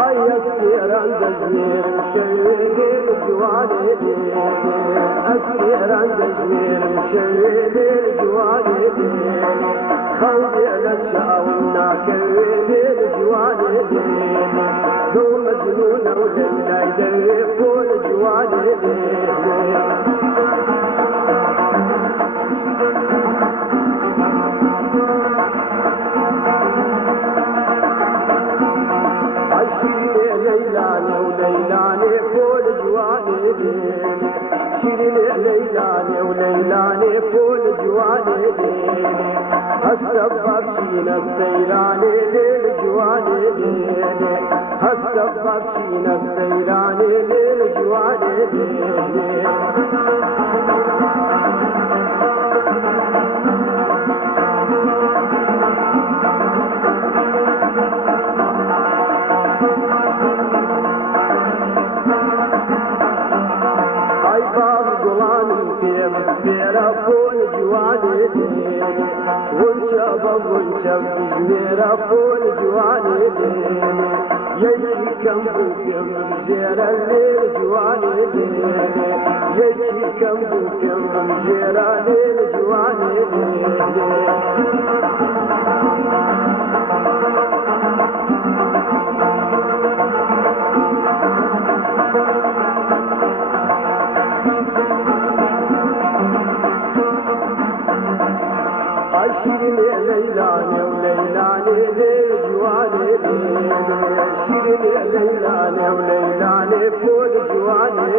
أسير عند الزمير مشيد الجواني أسير عند الزمير مشيد الجواني خلدي على الشاونا كويد الجواني ذو مجنون وليلى يدرقوا الجواني ليلاني وليلاني فول جواني شيلي ليلاني وليلاني فول جواني هالسبب شينا السيلاني للجواني هالسبب شينا السيلاني للجواني ميرا فول جواني ونشب ونشب ميرا فول جواني يجي كم بكم زير الليل جواني يجي كم بكم زير الليل جواني شيرني ليلاني وليلاني للجواني شيرني ليلاني وليلاني فول جواني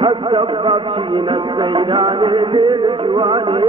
هالسبب شينا السيلاني للجواني